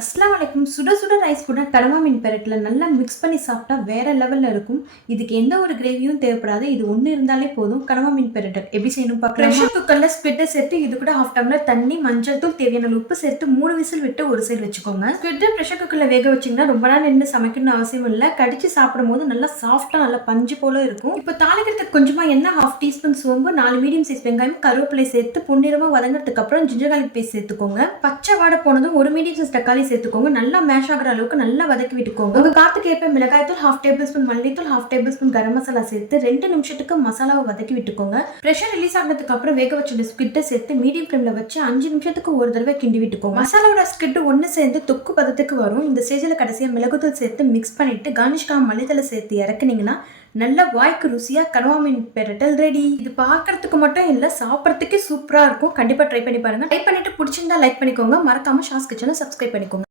அஸ்ஸலாமு அலைக்கும். சுட சுட ரைஸ் கூட கடவா மீன் பெரட்ல நல்லா மிக்ஸ் பண்ணி சாப்பிட்டா வேற லெவல்ல இருக்கும். இதுக்கு எந்த ஒரு கிரேவியும் தேவைப்படாது. இது ஒண்ணு இருந்தாலே போதும். கடவா மீன் பெரட்டல் எப்படி செய்யணும் பார்க்கலாம். பிரஷர் குக்கர்ல ஸ்குவிட்ட சேர்த்து இது கூட 1/2 டம்ளர் தண்ணி, மஞ்சள் தூள், தேவையான உப்பு சேர்த்து 3 விசில் விட்டு ஒரு சைடு வச்சுக்கோங்க. ஸ்குவிட்ட பிரஷர் குக்கர்ல வேக வச்சீங்கன்னா ரொம்ப நேரம் நின்று சமைக்கணும்னு அவசியம் இல்லை. கடிச்சு சாப்பிடும்போது நல்லா சாஃப்டா நல்லா பஞ்சு போல இருக்கும். இப்போ தாளிக்கிறதுக்கு கொஞ்சமா எண்ணெய், 1/2 டீஸ்பூன் சோம்பு, 4 மீடியம் சைஸ் வெங்காயம், கருவேப்பிலை சேர்த்து பொன்னிறமா வதங்கினதுக்கு அப்புறம் ஜிஞ்சர் கார்லிக் பேஸ்ட் சேர்த்துக்கோங்க. பச்சை வாடை போனதும் 1 மீடியம் சைஸ் தக்காளி சேர்த்துக்கோங்க. நல்லா மேஷ் ஆகிற அளவுக்கு நல்லா வதக்கி விட்டுக்கோங்க. உங்க காரத்துக்கு ஏற்ப மிளகாய் தூள், 1/2 டேபிள் ஸ்பூன் மல்லித்தூள், 1/2 டேபிள் ஸ்பூன் கரம் மசாலா சேர்த்து 2 நிமிஷத்துக்கு மசாலாவை வதக்கி விட்டுக்கோங்க. பிரஷர் ரிலீஸ் ஆனதுக்கு அப்புறம் வேக வச்ச ஸ்குவிட்டை சேர்த்து மீடியம் ஃப்ளேம்ல வச்சு 5 நிமிஷத்துக்கு ஒரு தடவை கிண்டி விட்டுக்கோங்க. மசாலாவோட ஸ்குவிட் ஒன்று சேர்ந்து தொக்கு பதத்துக்கு வரும். இந்த ஸ்டேஜில் கடைசியாக மிளகுத்தூள் சேர்த்து மிக்ஸ் பண்ணிட்டு கார்னிஷ்காக மல்லித்தலை சேர்த்து இறக்குனீங்கன்னா நல்ல வாய்க்கு ருசியா கடவா மீன் பெரட்டல் ரெடி. இது பார்க்கறதுக்கு மட்டும் இல்ல, சாப்பிட்றதுக்கே சூப்பரா இருக்கும். கண்டிப்பா ட்ரை பண்ணி பாருங்க. ட்ரை பண்ணிட்டு பிடிச்சிருந்தா லைக் பண்ணிக்கோங்க. மறக்காம ஷாஸ் கிச்சனை சப்ஸ்கிரைப் பண்ணிக்கோங்க.